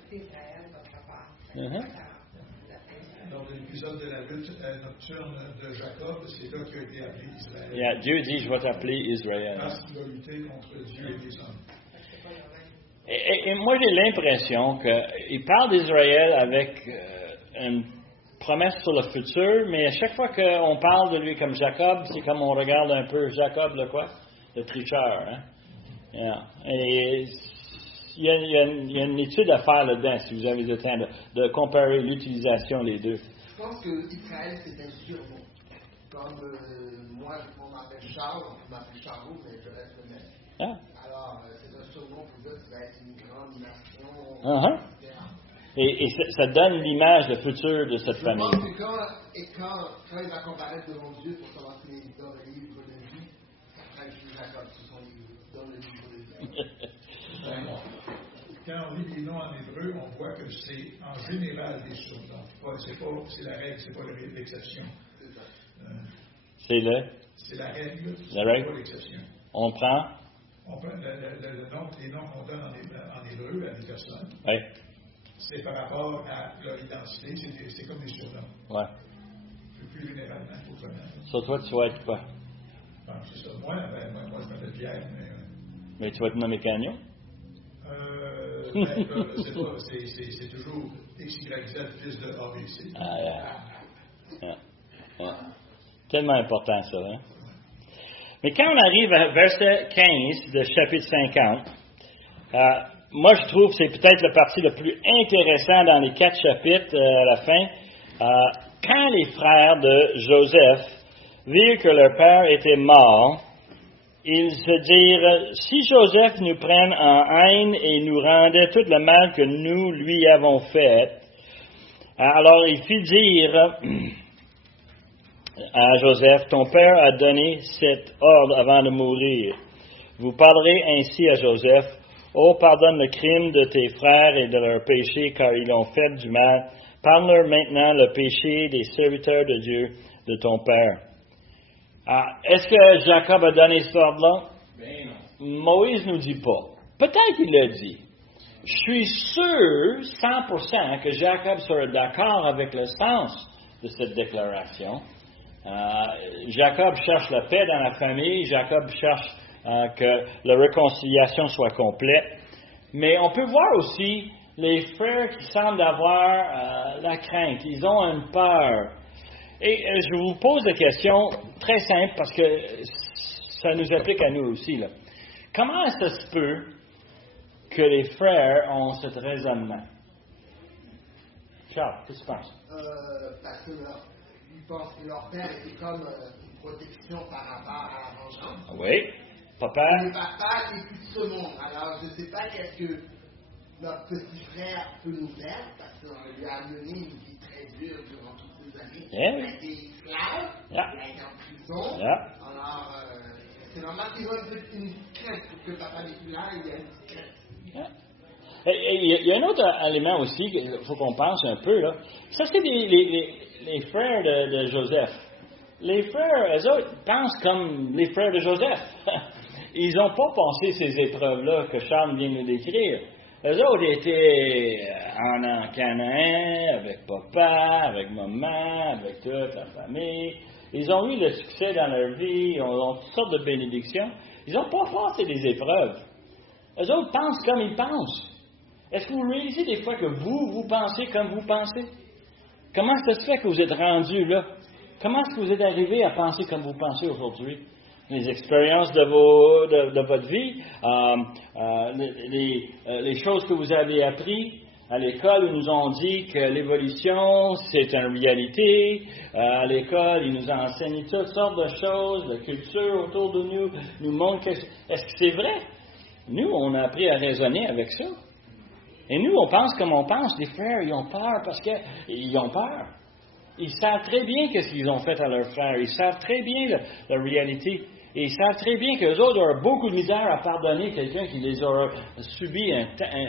c'est Israël, votre part. Dans l'épisode de la lutte nocturne de Jacob, c'est là qu'il a été appelé Israël. Yeah, Dieu dit, je vais t'appeler Israël. Parce qu'il va lutter contre Dieu et les hommes. Et moi, j'ai l'impression qu'il parle d'Israël avec une promesse sur le futur, mais à chaque fois qu'on parle de lui comme Jacob, c'est comme on regarde un peu Jacob, le quoi? Le tricheur. Hein? Yeah. Et il y a une étude à faire là-dedans, si vous avez le temps, de comparer l'utilisation des deux. Je pense que Israël, c'est un surnom. Comme moi, on m'appelle Charles, on m'appelle Charles, mais je reste le même. Ah. Alors, c'est un surnom pour dire que ça va être une grande nation. Et ça donne l'image, le futur de cette famille. Je pense que quand il va comparaître devant Dieu pour savoir s'il est dans le livre de vie, après je suis Jacob sur son livre, dans le livre de vie. Quand on lit les noms en hébreu, on voit que c'est en général des surnoms. C'est la règle, c'est pas l'exception. C'est la règle, c'est pas l'exception. On prend les noms qu'on donne en hébreu à des personnes. Oui. C'est par rapport à leur identité, c'est comme des surnoms. Oui. Plus généralement, autrement. Sur toi, tu vas être quoi? Bon, c'est ça. Moi, je m'appelle Pierre. Mais tu vas être nommé Canyon? C'est toujours XYZ, fils de ABC. Tellement important, ça. Hein? Mais quand on arrive à verset 15 de chapitre 50, moi, je trouve que c'est peut-être la partie la plus intéressante dans les 4 chapitres à la fin. Quand les frères de Joseph virent que leur père était mort, ils se dirent, si Joseph nous prenne en haine et nous rendait tout le mal que nous lui avons fait, alors il fit dire à Joseph, ton père a donné cet ordre avant de mourir. Vous parlerez ainsi à Joseph, oh, pardonne le crime de tes frères et de leur péché, car ils ont fait du mal. Parle-leur maintenant le péché des serviteurs de Dieu, de ton père. Est-ce que Jacob a donné cet ordre-là? Ben non. Moïse ne nous dit pas. Peut-être qu'il l'a dit. Je suis sûr, 100%, que Jacob sera d'accord avec le sens de cette déclaration. Jacob cherche la paix dans la famille. Jacob cherche que la réconciliation soit complète. Mais on peut voir aussi les frères qui semblent avoir la crainte. Ils ont une peur. Et je vous pose la question très simple parce que ça nous applique à nous aussi. Là. Comment ça se peut que les frères ont ce raisonnement? Charles, qu'est-ce que tu penses? Parce qu'ils pensent que leur père était comme une protection par rapport à la vengeance. Oui. Papa. Le papa n'est plus de ce monde. Alors, je ne sais pas qu'est-ce que notre petit frère peut nous faire, parce qu'on lui a mené une vie très dure durant toutes ces années. Yeah. Il a été esclave, Yeah. il a été en prison. Yeah. Alors, c'est normal qu'ils ont une crainte pour que papa n'est plus là, il y a une petite crainte. Yeah. Et il y a un autre élément aussi qu'il faut qu'on pense un peu. Là. Ça, c'est les frères de Joseph. Les frères, eux autres, pensent comme les frères de Joseph. Ils n'ont pas passé ces épreuves-là que Charles vient de nous décrire. Eux autres étaient en Canaan, avec papa, avec maman, avec toute la famille. Ils ont eu le succès dans leur vie, ils ont toutes sortes de bénédictions. Ils n'ont pas passé des épreuves. Eux autres pensent comme ils pensent. Est-ce que vous réalisez des fois que vous pensez comme vous pensez? Comment ça se fait que vous êtes rendus là? Comment est-ce que vous êtes arrivé à penser comme vous pensez aujourd'hui? Les expériences de votre vie, les choses que vous avez apprises à l'école, ils nous ont dit que l'évolution, c'est une réalité. À l'école, ils nous ont enseigné toutes sortes de choses, de culture autour de nous, nous montrent que... Est-ce que c'est vrai? Nous, on a appris à raisonner avec ça. Et nous, on pense comme on pense. Les frères, ils ont peur parce qu'ils ont peur. Ils savent très bien ce qu'ils ont fait à leurs frères. Ils savent très bien la réalité. Et ils savent très bien qu'eux autres auront beaucoup de misère à pardonner quelqu'un qui les aura subi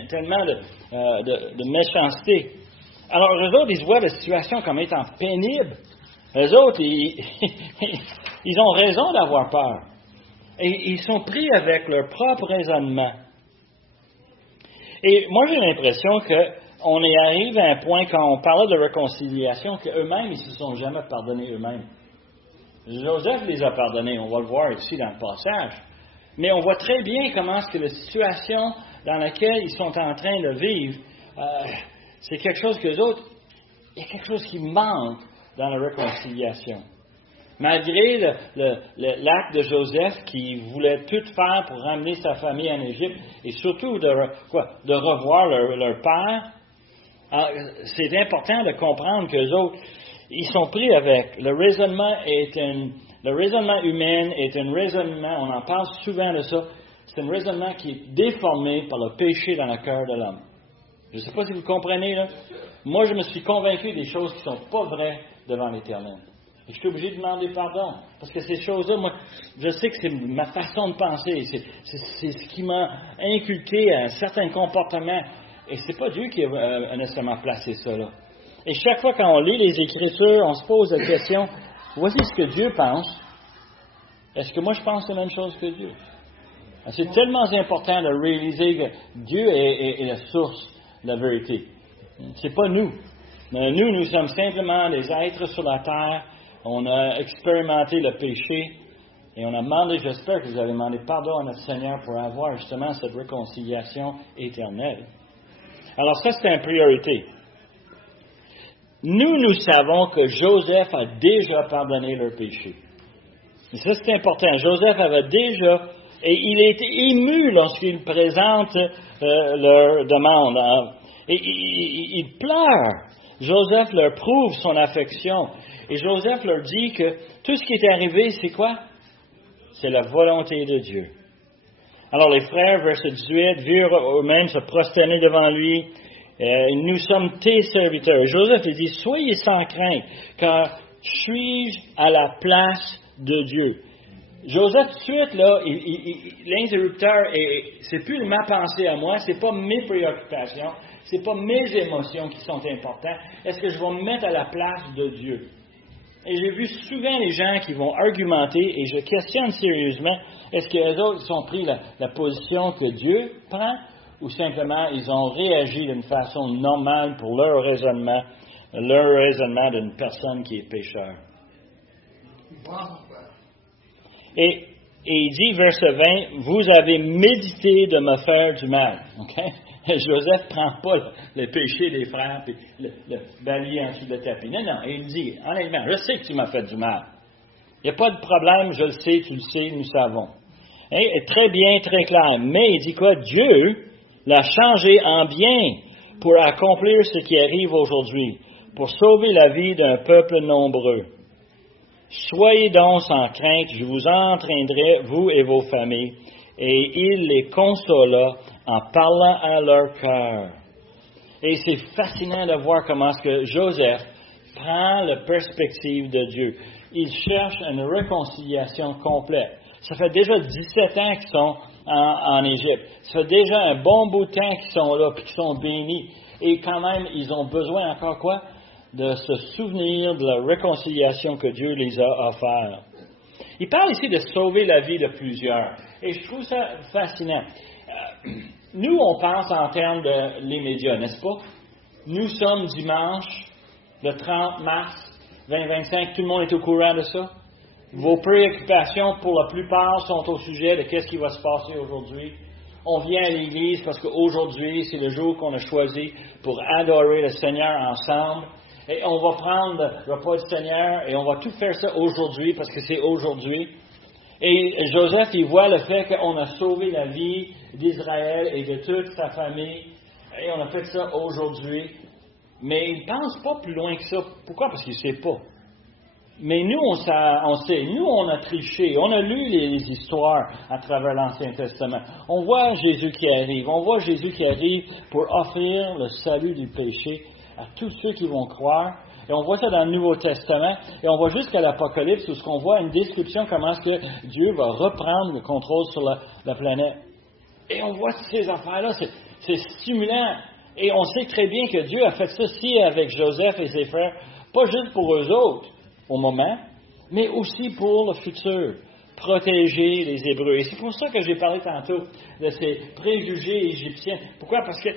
tellement de méchanceté. Alors, eux autres, ils voient la situation comme étant pénible. Eux autres, ils ont raison d'avoir peur. Et ils sont pris avec leur propre raisonnement. Et moi, j'ai l'impression qu'on y arrive à un point, quand on parlait de réconciliation, qu'eux-mêmes, ils ne se sont jamais pardonnés eux-mêmes. Joseph les a pardonnés, on va le voir ici dans le passage. Mais on voit très bien comment est-ce que la situation dans laquelle ils sont en train de vivre, c'est quelque chose qu'eux autres, il y a quelque chose qui manque dans la réconciliation. Malgré l'acte de Joseph qui voulait tout faire pour ramener sa famille en Égypte et surtout de revoir leur père, c'est important de comprendre qu'eux autres, ils sont pris avec. Le raisonnement humain est un raisonnement, on en parle souvent de ça, c'est un raisonnement qui est déformé par le péché dans le cœur de l'homme. Je ne sais pas si vous comprenez, là. Moi, je me suis convaincu des choses qui ne sont pas vraies devant l'Éternel. Et je suis obligé de demander pardon. Parce que ces choses-là, moi, je sais que c'est ma façon de penser. C'est ce qui m'a inculqué un certain comportement. Et c'est pas Dieu qui a nécessairement placé ça là. Et chaque fois qu'on lit les Écritures, on se pose la question, voici ce que Dieu pense. Est-ce que moi je pense la même chose que Dieu? C'est tellement important de réaliser que Dieu est la source de la vérité. C'est pas nous. Nous sommes simplement des êtres sur la terre. On a expérimenté le péché et on a demandé, j'espère que vous avez demandé pardon à notre Seigneur pour avoir justement cette réconciliation éternelle. Alors ça, c'est une priorité. nous savons que Joseph a déjà pardonné leurs péchés. Et ça, c'est important. Joseph avait déjà, et il a été ému lorsqu'il présente leur demande. Et il pleure. Joseph leur prouve son affection. Et Joseph leur dit que tout ce qui est arrivé, c'est quoi? C'est la volonté de Dieu. Alors les frères, verset 18, virent eux-mêmes se prosterner devant lui. Nous sommes tes serviteurs. Et Joseph dit, soyez sans crainte, car suis-je à la place de Dieu. Joseph, tout de suite, là, l'interrupteur, c'est plus ma pensée à moi, c'est pas mes préoccupations, c'est pas mes émotions qui sont importantes. Est-ce que je vais me mettre à la place de Dieu? Et j'ai vu souvent les gens qui vont argumenter, et je questionne sérieusement, est-ce que les autres ont pris la position que Dieu prend, ou simplement ils ont réagi d'une façon normale pour leur raisonnement d'une personne qui est pécheur. Et il dit, verset 20, vous avez médité de me faire du mal. Okay? Joseph ne prend pas le péché des frères et le balayer en dessous de tapis. Non, il dit, honnêtement, je sais que tu m'as fait du mal. Il n'y a pas de problème, je le sais, tu le sais, nous savons. Et très bien, très clair. Mais il dit quoi? Dieu l'a changé en bien pour accomplir ce qui arrive aujourd'hui, pour sauver la vie d'un peuple nombreux. Soyez donc sans crainte, je vous entraînerai, vous et vos familles. Et il les consola en parlant à leur cœur. Et c'est fascinant de voir comment est-ce que Joseph prend la perspective de Dieu. Il cherche une réconciliation complète. Ça fait déjà 17 ans qu'ils sont en Égypte. Ça fait déjà un bon bout de temps qu'ils sont là, puis qu'ils sont bénis. Et quand même, ils ont besoin encore quoi? De se souvenir de la réconciliation que Dieu les a offert. Il parle ici de sauver la vie de plusieurs. Et je trouve ça fascinant. Nous, on pense en termes de les médias, n'est-ce pas? Nous sommes dimanche, le 30 mars 2025. Tout le monde est au courant de ça? Vos préoccupations, pour la plupart, sont au sujet de qu'est-ce qui va se passer aujourd'hui. On vient à l'Église parce qu'aujourd'hui, c'est le jour qu'on a choisi pour adorer le Seigneur ensemble. Et on va prendre le repas du Seigneur et on va tout faire ça aujourd'hui parce que c'est aujourd'hui. Et Joseph, il voit le fait qu'on a sauvé la vie d'Israël et de toute sa famille. Et on a fait ça aujourd'hui. Mais il ne pense pas plus loin que ça. Pourquoi? Parce qu'il ne sait pas. Mais nous, on sait. Nous, on a triché. On a lu les histoires à travers l'Ancien Testament. On voit Jésus qui arrive. On voit Jésus qui arrive pour offrir le salut du péché à tous ceux qui vont croire. Et on voit ça dans le Nouveau Testament. Et on voit jusqu'à l'Apocalypse où on voit une description comment est-ce que Dieu va reprendre le contrôle sur la planète. Et on voit ces affaires-là. C'est stimulant. Et on sait très bien que Dieu a fait ceci avec Joseph et ses frères, pas juste pour eux autres, au moment, mais aussi pour le futur. Protéger les Hébreux. Et c'est pour ça que j'ai parlé tantôt de ces préjugés égyptiens. Pourquoi? Parce que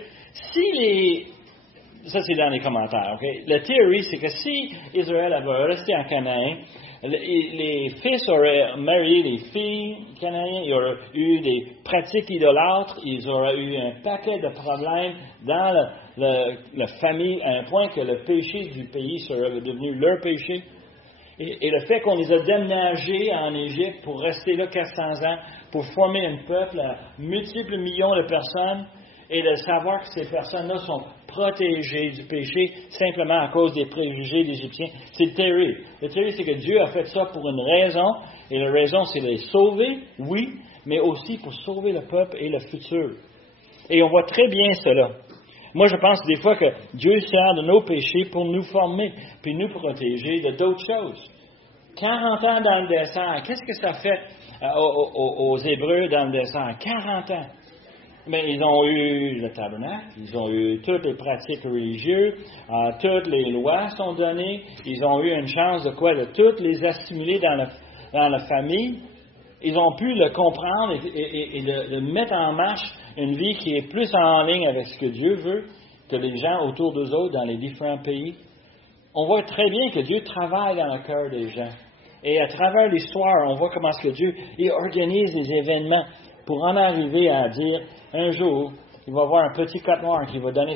ça, c'est dans les commentaires, OK? La théorie, c'est que si Israël avait resté en Canaan, les fils auraient marié les filles cananéennes, il y aurait eu des pratiques idolâtres, ils auraient eu un paquet de problèmes dans la famille, à un point que le péché du pays serait devenu leur péché. Et le fait qu'on les a déménagés en Égypte pour rester là 400 ans, pour former un peuple à multiples millions de personnes, et de savoir que ces personnes-là sont protégées du péché simplement à cause des préjugés d'Égyptiens. C'est le théorie. La théorie, c'est que Dieu a fait ça pour une raison, et la raison, c'est de les sauver, oui, mais aussi pour sauver le peuple et le futur. Et on voit très bien cela. Moi, je pense des fois que Dieu sert de nos péchés pour nous former, puis nous protéger de d'autres choses. 40 ans dans le désert, qu'est-ce que ça fait aux Hébreux dans le désert? 40 ans. Mais ils ont eu le tabernacle, ils ont eu toutes les pratiques religieuses, toutes les lois sont données, ils ont eu une chance de quoi? De toutes les assimiler dans la famille. Ils ont pu le comprendre et de mettre en marche une vie qui est plus en ligne avec ce que Dieu veut que les gens autour d'eux autres dans les différents pays. On voit très bien que Dieu travaille dans le cœur des gens. Et à travers l'histoire, on voit comment est-ce que Dieu il organise les événements pour en arriver à dire, un jour, il va avoir un petit coq noir qui va donner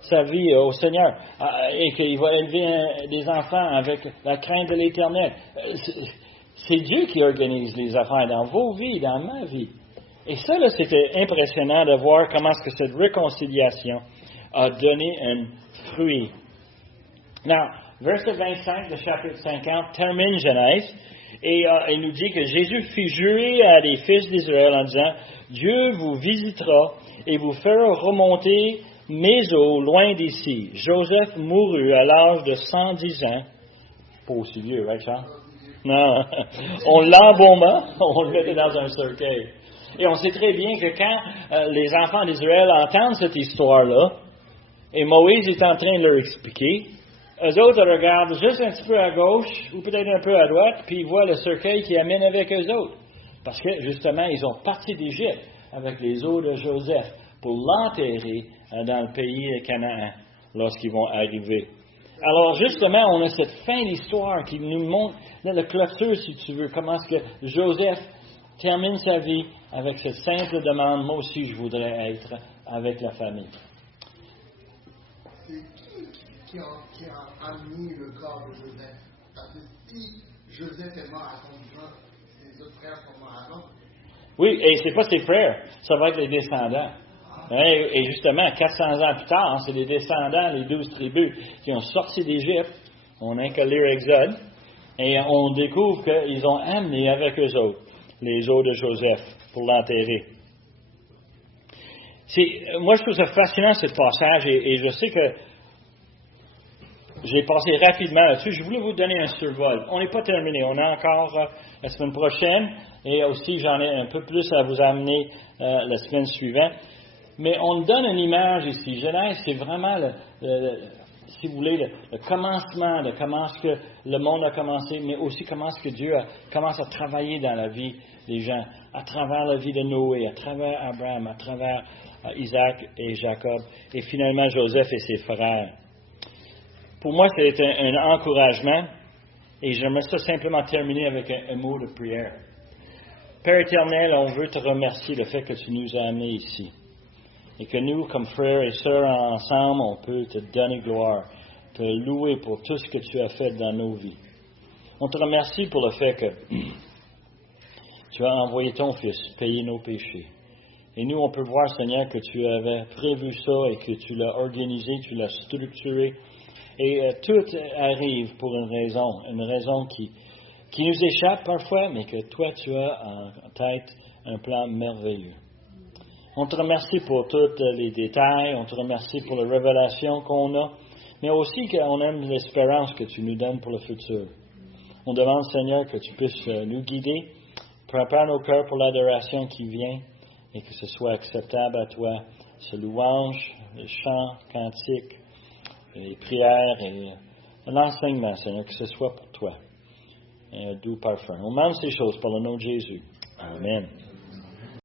sa vie au Seigneur et qu'il va élever des enfants avec la crainte de l'Éternel. C'est Dieu qui organise les affaires dans vos vies, dans ma vie. Et ça, là, c'était impressionnant de voir comment est-ce que cette réconciliation a donné un fruit. Now, verset 25 de chapitre 50 termine Genèse et il nous dit que Jésus fit jurer à des fils d'Israël en disant, Dieu vous visitera et vous fera remonter mes eaux loin d'ici. Joseph mourut à l'âge de 110 ans. Pas aussi vieux, right, Charles? Non. On l'embauma, on le mettait dans un cercueil. Et on sait très bien que quand les enfants d'Israël entendent cette histoire-là, et Moïse est en train de leur expliquer, eux autres regardent juste un petit peu à gauche, ou peut-être un peu à droite, puis ils voient le cercueil qui amène avec eux autres. Parce que, justement, ils ont parti d'Égypte avec les os de Joseph pour l'enterrer dans le pays de Canaan lorsqu'ils vont arriver. Alors, justement, on a cette fin d'histoire qui nous montre, là, le clôture, si tu veux, comment est-ce que Joseph termine sa vie avec cette simple demande, moi aussi, je voudrais être avec la famille. C'est qui a amené le corps de Joseph? Parce que si Joseph est mort à 110 ans, ses autres frères sont morts avant. Oui, et c'est pas ses frères, ça va être les descendants. Et justement, 400 ans plus tard, c'est les descendants, les 12 tribus qui ont sorti d'Égypte. On a qu'à lire Exode. Et on découvre qu'ils ont amené avec eux autres les os de Joseph pour l'enterrer. Moi, je trouve ça fascinant, ce passage, et je sais que j'ai passé rapidement là-dessus. Je voulais vous donner un survol. On n'est pas terminé. On a encore la semaine prochaine, et aussi j'en ai un peu plus à vous amener la semaine suivante. Mais on donne une image ici. Genèse, c'est vraiment, si vous voulez, le commencement de comment est-ce que le monde a commencé, mais aussi comment est-ce que Dieu commence à travailler dans la vie des gens, à travers la vie de Noé, à travers Abraham, à travers Isaac et Jacob, et finalement Joseph et ses frères. Pour moi, c'est un encouragement, et j'aimerais ça simplement terminer avec un mot de prière. Père éternel, on veut te remercier le fait que tu nous as amenés ici. Et que nous, comme frères et sœurs ensemble, on peut te donner gloire, te louer pour tout ce que tu as fait dans nos vies. On te remercie pour le fait que tu as envoyé ton Fils payer nos péchés. Et nous, on peut voir, Seigneur, que tu avais prévu ça et que tu l'as organisé, tu l'as structuré. Et tout arrive pour une raison qui nous échappe parfois, mais que toi, tu as en tête un plan merveilleux. On te remercie pour tous les détails, on te remercie pour la révélation qu'on a, mais aussi qu'on aime l'espérance que tu nous donnes pour le futur. On demande, Seigneur, que tu puisses nous guider, prépare nos cœurs pour l'adoration qui vient, et que ce soit acceptable à toi, ce louange, les chants, cantiques, les prières et l'enseignement, Seigneur, que ce soit pour toi. Un doux parfum. On demande ces choses par le nom de Jésus. Amen.